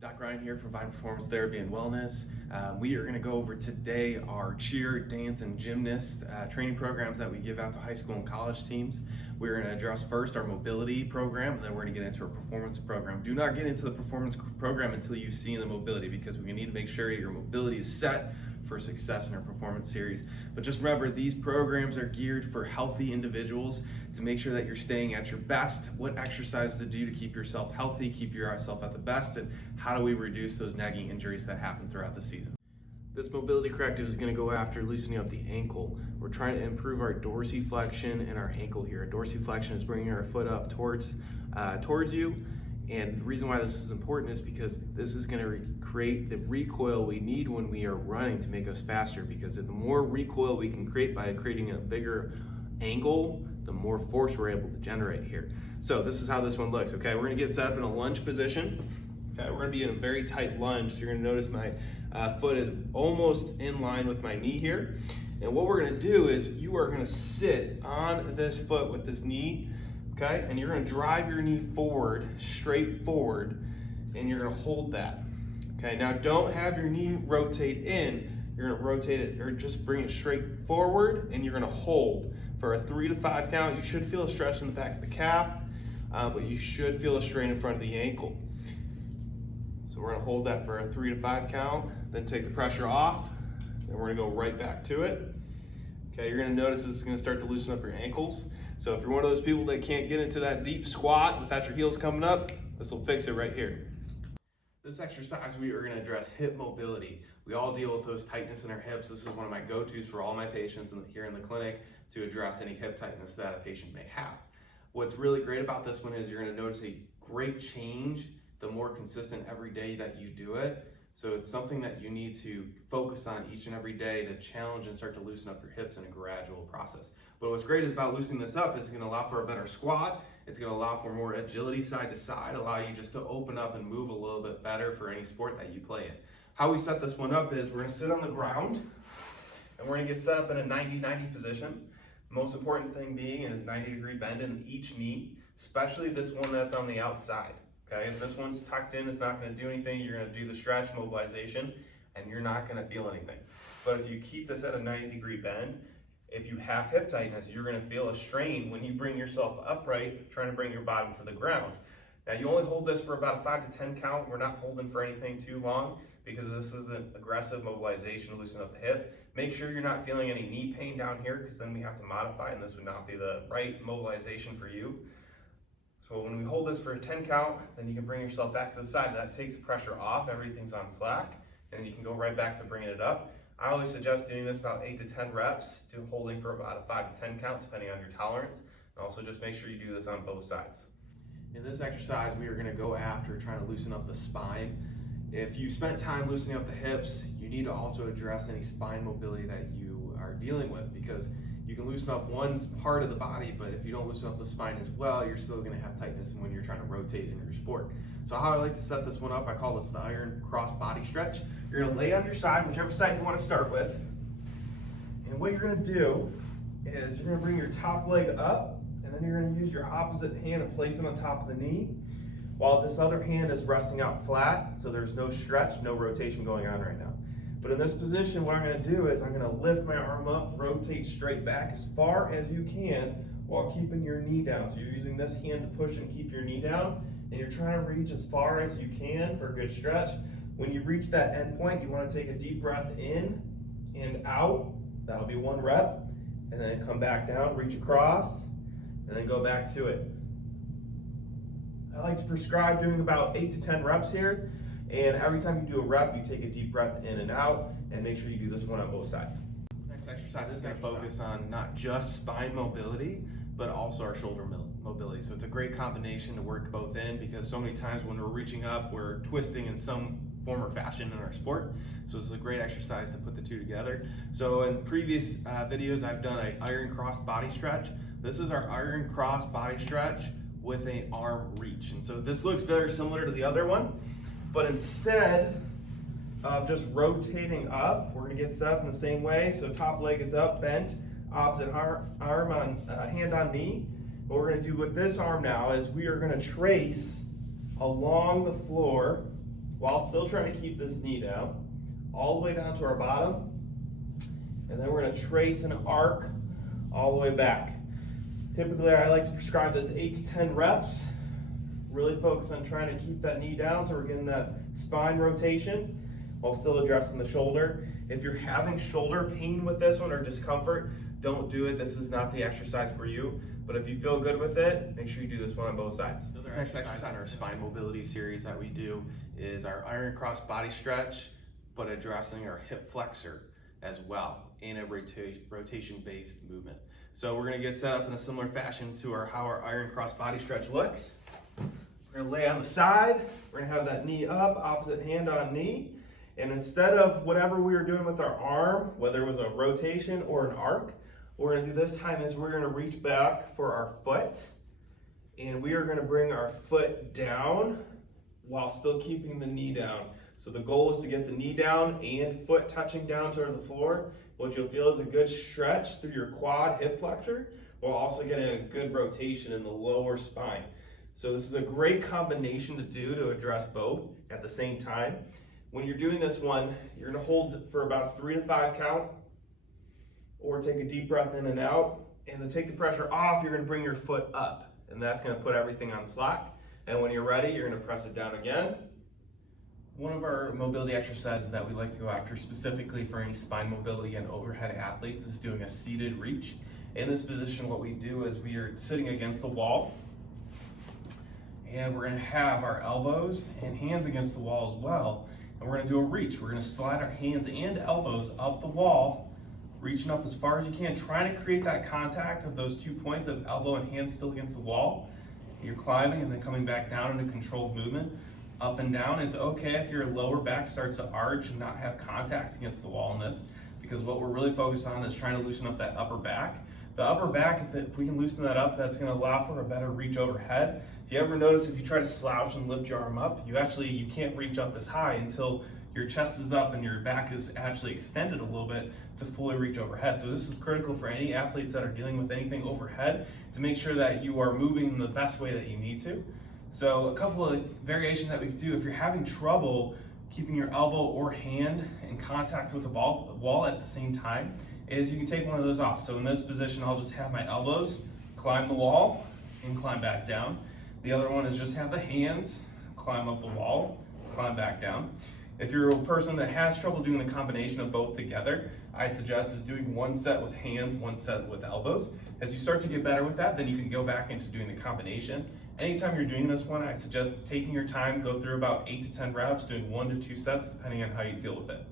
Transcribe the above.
Doc Ryan here from Vine Performance Therapy and Wellness. We are going to go over today our cheer, dance, and gymnast training programs that we give out to high school and college teams. We're going to address first our mobility program, and then we're going to get into our performance program. Do not get into the performance program until you've seen the mobility, because we need to make sure your mobility is set for success in our performance series. But just remember, these programs are geared for healthy individuals to make sure that you're staying at your best, what exercises to do to keep yourself healthy, keep yourself at the best, and how do we reduce those nagging injuries that happen throughout the season. This mobility corrective is going to go after loosening up the ankle. We're trying to improve our dorsiflexion and our ankle here. Dorsiflexion is bringing our foot up towards you. And the reason why this is important is because this is going to create the recoil we need when we are running to make us faster, because the more recoil we can create by creating a bigger angle, the more force we're able to generate here. So this is how this one looks. Okay, we're going to get set up in a lunge position. Okay, we're going to be in a very tight lunge. So you're going to notice my foot is almost in line with my knee here. And what we're going to do is you are going to sit on this foot with this knee. Okay, and you're going to drive your knee forward, straight forward, and you're going to hold that. Okay, now don't have your knee rotate in. You're going to rotate it, or just bring it straight forward, and you're going to hold for a 3 to 5 count. You should feel a stretch in the back of the calf, but you should feel a strain in front of the ankle. So we're going to hold that for a 3 to 5 count, then take the pressure off, and we're going to go right back to it. Okay, you're going to notice this is going to start to loosen up your ankles. So if you're one of those people that can't get into that deep squat without your heels coming up, this will fix it right here. This exercise, we are going to address hip mobility. We all deal with those tightness in our hips. This is one of my go-tos for all my patients here in the clinic to address any hip tightness that a patient may have. What's really great about this one is you're going to notice a great change the more consistent every day that you do it. So it's something that you need to focus on each and every day to challenge and start to loosen up your hips in a gradual process. But what's great is about loosening this up is it's going to allow for a better squat. It's going to allow for more agility side to side, allow you just to open up and move a little bit better for any sport that you play in. How we set this one up is we're going to sit on the ground and we're going to get set up in a 90-90 position. The most important thing being is 90-degree bend in each knee, especially this one that's on the outside. Okay, if this one's tucked in, it's not going to do anything. You're going to do the stretch mobilization and you're not going to feel anything. But if you keep this at a 90-degree bend, if you have hip tightness, you're going to feel a strain when you bring yourself upright, trying to bring your bottom to the ground. Now you only hold this for about a 5 to 10 count. We're not holding for anything too long because this is an aggressive mobilization to loosen up the hip. Make sure you're not feeling any knee pain down here, because then we have to modify and this would not be the right mobilization for you. So when we hold this for a 10 count, then you can bring yourself back to the side. That takes the pressure off, everything's on slack, and you can go right back to bringing it up. I always suggest doing this about 8 to 10 reps, holding for about a 5 to 10 count, depending on your tolerance. And also just make sure you do this on both sides. In this exercise, we are going to go after trying to loosen up the spine. If you spent time loosening up the hips, you need to also address any spine mobility that you are dealing with, because you can loosen up one part of the body, but if you don't loosen up the spine as well, you're still going to have tightness when you're trying to rotate in your sport. So how I like to set this one up, I call this the iron cross body stretch. You're going to lay on your side, whichever side you want to start with. And what you're going to do is you're going to bring your top leg up, and then you're going to use your opposite hand and place it on top of the knee, while this other hand is resting out flat, so there's no stretch, no rotation going on right now. But in this position, what I'm going to do is I'm going to lift my arm up, rotate straight back as far as you can while keeping your knee down. So you're using this hand to push and keep your knee down, and you're trying to reach as far as you can for a good stretch. When you reach that end point, you want to take a deep breath in and out. That'll be 1 rep, and then come back down, reach across, and then go back to it. I like to prescribe doing about 8 to 10 reps here. And every time you do a rep, you take a deep breath in and out, and make sure you do this one on both sides. Next exercise is going to focus on not just spine mobility, but also our shoulder mobility. So it's a great combination to work both in, because so many times when we're reaching up, we're twisting in some form or fashion in our sport. So it's a great exercise to put the two together. So in previous videos, I've done an iron cross body stretch. This is our iron cross body stretch with an arm reach. And so this looks very similar to the other one. But instead of just rotating up, we're going to get set up in the same way. So top leg is up, bent, opposite arm on hand on knee. What we're going to do with this arm now is we are going to trace along the floor while still trying to keep this knee down, all the way down to our bottom. And then we're gonna trace an arc all the way back. Typically, I like to prescribe this 8 to 10 reps. Really focus on trying to keep that knee down so we're getting that spine rotation while still addressing the shoulder. If you're having shoulder pain with this one or discomfort, don't do it. This is not the exercise for you. But if you feel good with it, make sure you do this one on both sides. This next exercise on our spine mobility series that we do is our iron cross body stretch, but addressing our hip flexor as well in a rotation-based movement. So we're gonna get set up in a similar fashion to how our iron cross body stretch looks. We're gonna lay on the side. We're gonna have that knee up, opposite hand on knee. And instead of whatever we were doing with our arm, whether it was a rotation or an arc, what we're gonna do this time is we're gonna reach back for our foot. And we are gonna bring our foot down while still keeping the knee down. So the goal is to get the knee down and foot touching down toward the floor. What you'll feel is a good stretch through your quad hip flexor while also getting a good rotation in the lower spine. So this is a great combination to do to address both at the same time. When you're doing this one, you're gonna hold for about a 3 to 5 count, or take a deep breath in and out. And to take the pressure off, you're gonna bring your foot up, and that's gonna put everything on slack. And when you're ready, you're gonna press it down again. One of our mobility exercises that we like to go after specifically for any spine mobility and overhead athletes is doing a seated reach. In this position, what we do is we are sitting against the wall, and we're gonna have our elbows and hands against the wall as well. And we're gonna do a reach. We're gonna slide our hands and elbows up the wall, reaching up as far as you can, trying to create that contact of those 2 points of elbow and hand still against the wall. You're climbing and then coming back down in a controlled movement, up and down. It's okay if your lower back starts to arch and not have contact against the wall in this, because what we're really focused on is trying to loosen up that upper back. The upper back, if we can loosen that up, that's gonna allow for a better reach overhead. If you ever notice, if you try to slouch and lift your arm up, you can't reach up as high until your chest is up and your back is actually extended a little bit to fully reach overhead. So this is critical for any athletes that are dealing with anything overhead to make sure that you are moving the best way that you need to. So a couple of variations that we could do if you're having trouble keeping your elbow or hand in contact with the wall at the same time is you can take one of those off. So in this position, I'll just have my elbows climb the wall and climb back down. The other one is just have the hands climb up the wall, climb back down. If you're a person that has trouble doing the combination of both together, I suggest is doing one set with hands, one set with elbows. As you start to get better with that, then you can go back into doing the combination. Anytime you're doing this one, I suggest taking your time, go through about 8 to 10 reps, doing 1 to 2 sets, depending on how you feel with it.